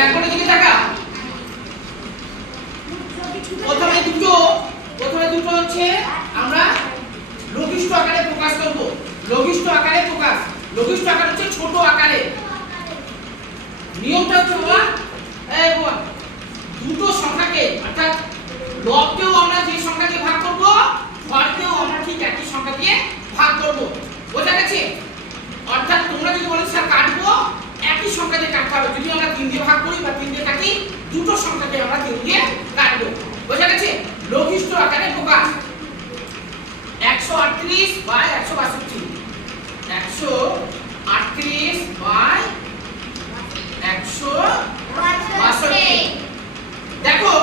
ব্ল্যাকবোর্ডের দিকে তাকা প্রথমে দুটো প্রথমে দুটো হচ্ছে আমরা লঘিষ্ঠ আকারে প্রকাশ করব। লঘিষ্ঠ আকারে প্রকাশ। লঘিষ্ঠ আকার হচ্ছে ছোট আকারে। নিয়মটা হচ্ছে বাবা দুটো সংখ্যাকে অর্থাৎ লবকেও আমরা যে সংখ্যা দিয়ে ভাগ করব হরকেও আমরা ঠিক একই সংখ্যা দিয়ে ভাগ করব বোঝা গেছে অর্থাৎ তোমরা যদি বলো স্যার কাটবো একই সংখ্যা দিয়ে কাটতে হবে যদি আমরা তিন দিয়ে ভাগ করি বা তিন দিয়ে কাটি দুটো সংখ্যাকে আমরা তিন দিয়ে কাটবো বোঝা গেছে লঘিষ্ঠ আকারে প্রকাশ একশো আটত্রিশ বাই একশো বাষট্টি একশো আটত্রিশ বাই একশো বাষট্টি দেখো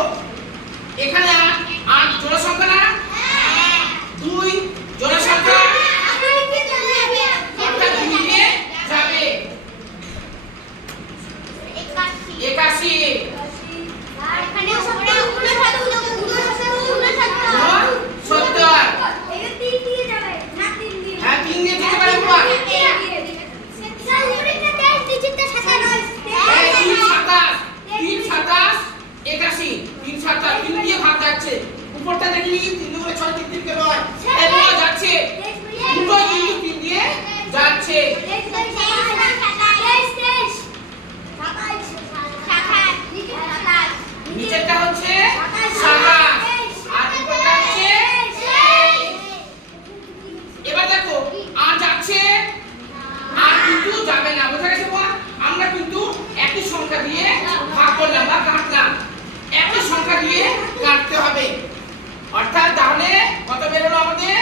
এখানে আট আট জোড়া সংখ্যা না দুই জোড়া সংখ্যা অর্থাৎ দুই দিয়ে যাবে একাশি সত্তর হ্যাঁ তিন দিয়ে যেতে পারে বাবা এই তিন সাতাশ তিন সাতাশ একাশি তিন সাতাশ তিন দিয়ে ভাগ যাচ্ছে উপরটা দেখলি তিন দুগুলো ছয় তিন তিন কে নয় এবং যাচ্ছে। দুটো কিন্তু তিন দিয়ে যাচ্ছে। নিচেরটা হচ্ছে সাতাশ আর উপরটা হচ্ছে এবার দেখো আর যাচ্ছে আর কিন্তু যাবে না বোঝা গেছে বাবা আমরা কিন্তু একই সংখ্যা দিয়ে ভাগ করলাম বা কাটলাম একই সংখ্যা দিয়ে কাটতে হবে অর্থাৎ তাহলে কত বেরোলো আমাদের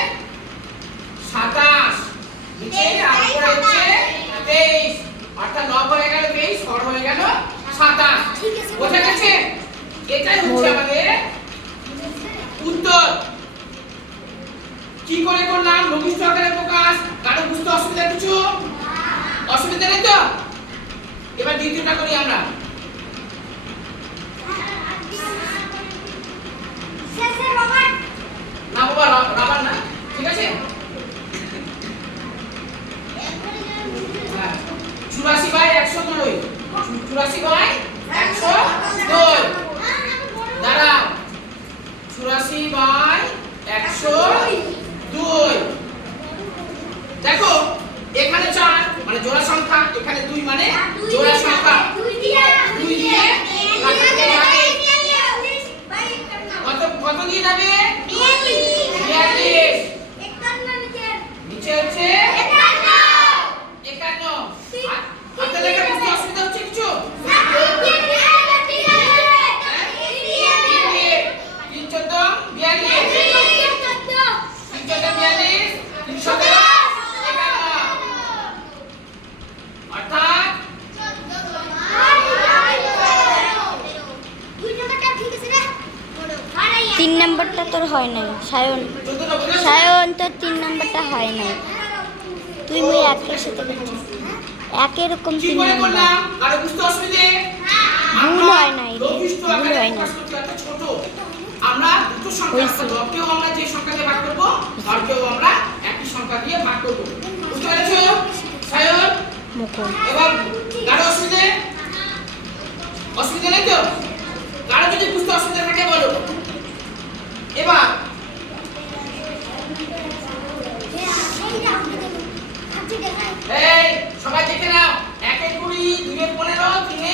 সাতাশ নিচে আর উপরে হচ্ছে তেইশ অর্থাৎ লব হয়ে গেল তেইশ হর হয়ে গেল সাতাশ ঠিক আছে। বোঝা গেছে এটাই হচ্ছে আমাদের উত্তর। কি করে করলাম? লঘিষ্ঠ আকারে প্রকাশ। কারও বুঝতে অসুবিধা কিছু? অসুবিধা নেই তো? এবার দ্বিতীয়টা করি আমরা। হ্যাঁ। চুরাশি বাই একশো দুই চুরাশি বাই একশো দুই চুরাশি বাই একশো দুই। দেখো এখানে চার মানে জোড়া সংখ্যা এখানে দুই মানে জোড়া সংখ্যা। কত কত দিয়ে যাবে বিয়াল্লিশ নিচে হচ্ছে একান্ন আর- হাতে লেখা বুঝতে অসুবিধা হচ্ছে কিছু তিন চোদ্দ বিয়াল্লিশ তিন চোদ্দ বিয়াল্লিশ তিন সতেরো একান্ন অর্থাৎ তিন নাম্বারটা তোর হয় নাই। সায়ন সায়ন তোর তিন নাম্বারটা হয় নাই। তুই মই একের সাথে করছিস একের রকম তিন নাম্বার। ভুল হয় নাই রে, ভুল হয় নাই। আমরা দুটো সংখ্যা হয়েছে। আমরা যে সংখ্যা দিয়ে ভাগ করব হরকেও আমরা একই সংখ্যা দিয়ে ভাগ করব। বুঝতে পেরেছ? সায়ন? মুকুল। এবং কারও অসুবিধে? অসুবিধা নেই তো? কারও যদি বুঝতে অসুবিধা থাকে বলো এবার এই সবাই দেখে নাও একে কুড়ি দুয়ে পনেরো তিনে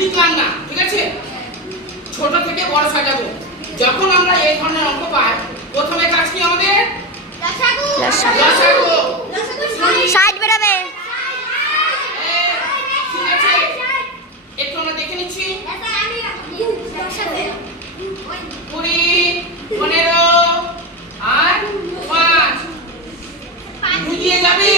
লিখলাম না ঠিক আছে? ছোট থেকে বড় সাজাবো। যখন আমরা এই ধরনের অঙ্ক পাই প্রথমে কাজ কি আমাদের? ঠিক আছে দেখে নিচ্ছি। কুড়ি পনেরো পাঁচ। যাবে।